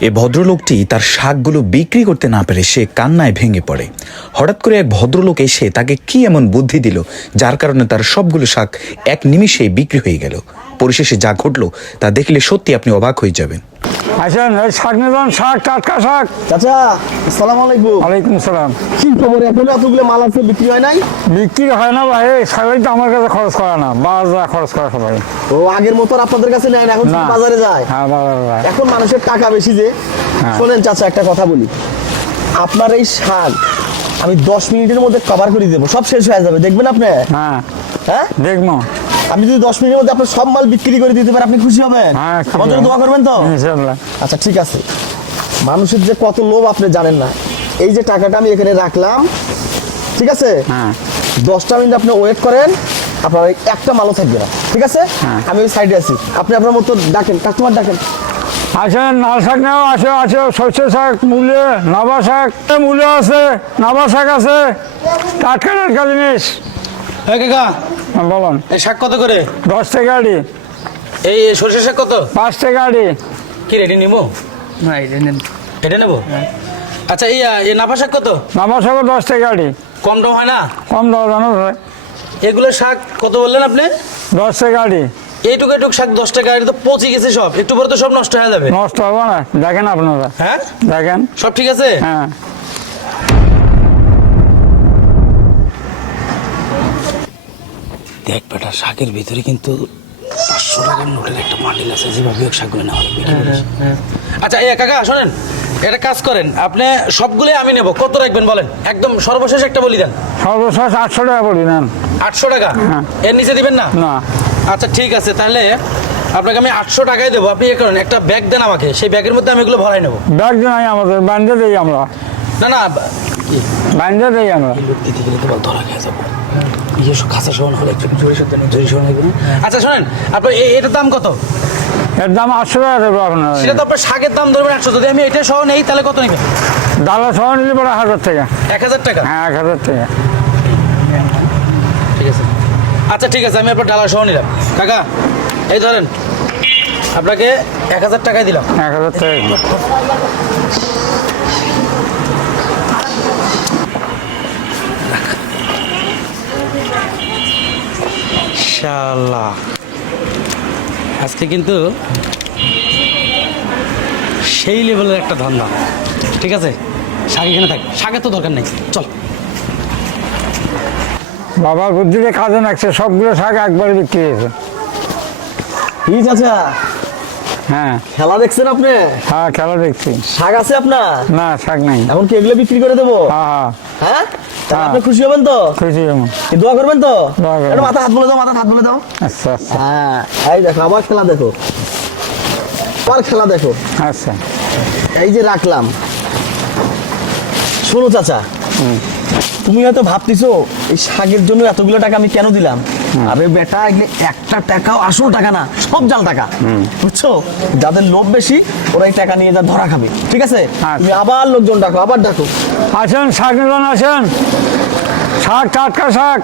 এ ভদ্রলোকটি তার শাকগুলো বিক্রি করতে না পেরে সে কান্নায় ভেঙে পড়ে। হঠাৎ করে এক ভদ্রলোক এসে তাকে কি এমন বুদ্ধি দিল, যার কারণে তার সবগুলো শাক এক নিমিষেই বিক্রি হয়ে গেল। পরিশেষে যা ঘটল, তা দেখলে সত্যি আপনি অবাক হয়ে যাবেন। আসেন এই শাক নিবেন শাক টাটকা শাক। চাচা আসসালামু আলাইকুম। ওয়ালাইকুম সালাম। কি খবর? এখন এতগুলো মাল আছে বিক্রি হয় নাই? বিক্রি হয় না ভাই সবাই তো আমার কাছে খরচ করে না বাজার খরচ করে সবাই। ও আগের মতো আপনাদের কাছে নেয় না এখন বাজারে যায়। হ্যাঁ বাজারে যায়। এখন মানুষের টাকা বেশি যে। হ্যাঁ। শোনেন চাচা একটা কথা বলি। আপনার এই শাক আমি দশ মিনিটের মধ্যে কভার করে দেবো সব শেষ হয়ে যাবে দেখবেন আপনি? হ্যাঁ। হ্যাঁ? দেখব আমি যদি দশ মিনিটের মধ্যে আপনার সব মাল বিক্রি করে দিতে পারি আপনি খুশি হবেন? হ্যাঁ জন্য দোয়া করবেন তো? আচ্ছা ঠিক আছে। মানুষের যে কত লোভ আপনি জানেন না। এই যে টাকাটা আমি এখানে রাখলাম ঠিক আছে? হ্যাঁ। দশটা মিনিট আপনি ওয়েট করেন আপনার ওই একটা মালও থাকবে না। ঠিক আছে? হ্যাঁ। আমি ওই সাইডে আছি। আপনি আপনার মতো ডাকেন কাস্টমার ডাকেন। আসেন লাল শাক নেও আছে আছে সর্ষে শাক মূলে নাবা শাক মূলে আছে নাবা শাক আছে। টাটকা টাটকা জিনিস। হ্যাঁ কাকা বলুন। এই শাক কত করে? দশ টাকা আড়ি এই সরষে শাক কত? পাঁচ টাকা আড়ি কি রেডি নিবো? এটা নেব? আচ্ছা এই এই নাফা শাক কত? নাবা শাকও দশ টাকা আড়ি কম দাম হয় না? কম দাও জানো? এগুলো শাক কত বললেন আপনি? দশ টাকা আড়ি এইটুকু এইটুকু শাক দশ টাকা এটা তো পচে গেছে সব। একটু পরে তো সব নষ্ট হয়ে যাবে। নষ্ট হবে না। দেখেন আপনারা। হ্যাঁ? দেখেন। সব ঠিক আছে? হ্যাঁ। দেখ বেটা শাকের ভিতরে কিন্তু পাঁচশো টাকার নোটের একটা মান্ডিল আছে যেভাবে হোক শাকগুলো নেওয়া হবে আচ্ছা এই কাকা শোনেন একটা কাজ করেন আপনি সবগুলোই আমি নেব কত রাখবেন বলেন? একদম সর্বশেষ একটা বলি দেন। সর্বশেষ আটশো টাকা পড়ি নেন। আটশো টাকা? হ্যাঁ। এর নিচে দিবেন না? না। আচ্ছা ঠিক আছে তাহলে আপনাকে আমি আটশো টাকায় দেবো। আপনি এ করেন একটা ব্যাগ দেন আমাকে সেই ব্যাগের মধ্যে আমি এগুলো ভরাই নেব। ব্যাগ নাই আমাদের বান্ধে দেই আমরা। না না বা- কি দেই আমরা। দিতে গেলে তো ধরা খেয়ে যাব নিজস্ব খাসা সমান হলে একটু জোরে সত্যি জোরে সমান লাগবে আচ্ছা শোনেন আপনার এটার দাম কত? এর দাম আটশো টাকা দেবো আপনার। সেটা তো আপনার শাকের দাম ধরবেন একশো। যদি আমি এটা সহ নেই তাহলে কত নেবেন? ডালা সহ নিলে পরে হাজার টাকা। এক হাজার টাকা? হ্যাঁ এক হাজার টাকা। ঠিক আছে। আচ্ছা ঠিক আছে আমি আপনার ডালা সহ নিলাম। কাকা এই ধরেন আপনাকে এক হাজার টাকায় দিলাম। এক হাজার টাকা। শাল্লাহ আজকে কিন্তু সেই লেভেলের একটা ধান্দা। ঠিক আছে? শাক এখানে থাক। শাকের তো দরকার নেই। চল। বাবার বুদ্ধিতে কাজে নাকছে সবগুলো শাক একবারে বিক্রি হয়েছে। ঠিক চাচা হ্যাঁ। খেলা দেখছেন আপনি? হ্যাঁ খেলা দেখছি। শাক আছে আপনার? না শাক নাই। এখন কি এগুলো বিক্রি করে দেবো? হ্যাঁ হ্যাঁ। হ্যাঁ? হ্যাঁ। আপনি খুশি হবেন তো? খুশি এমন দোয়া করবেন তো? একটু মাথা হাত বলে দাও মাথা হাত বলে দাও। আচ্ছা আচ্ছা। হ্যাঁ এই দেখো আবার খেলা দেখো। আবার খেলা দেখো। আচ্ছা। এই যে রাখলাম। শোনো চাচা। তুমি হয়তো ভাবতেছো এই শাকের জন্য এতগুলো টাকা আমি কেন দিলাম? আরে বেটা এগুলো একটা টাকাও আসল টাকা না সব জাল টাকা। বুঝছ? যাদের লোভ বেশি ওরা এই টাকা নিয়ে যা ধরা খাবে ঠিক আছে? তুমি আবার লোকজন ডাকো আবার ডাকো। আসেন শাক নিবেন আসেন। শাক টাটকা শাক।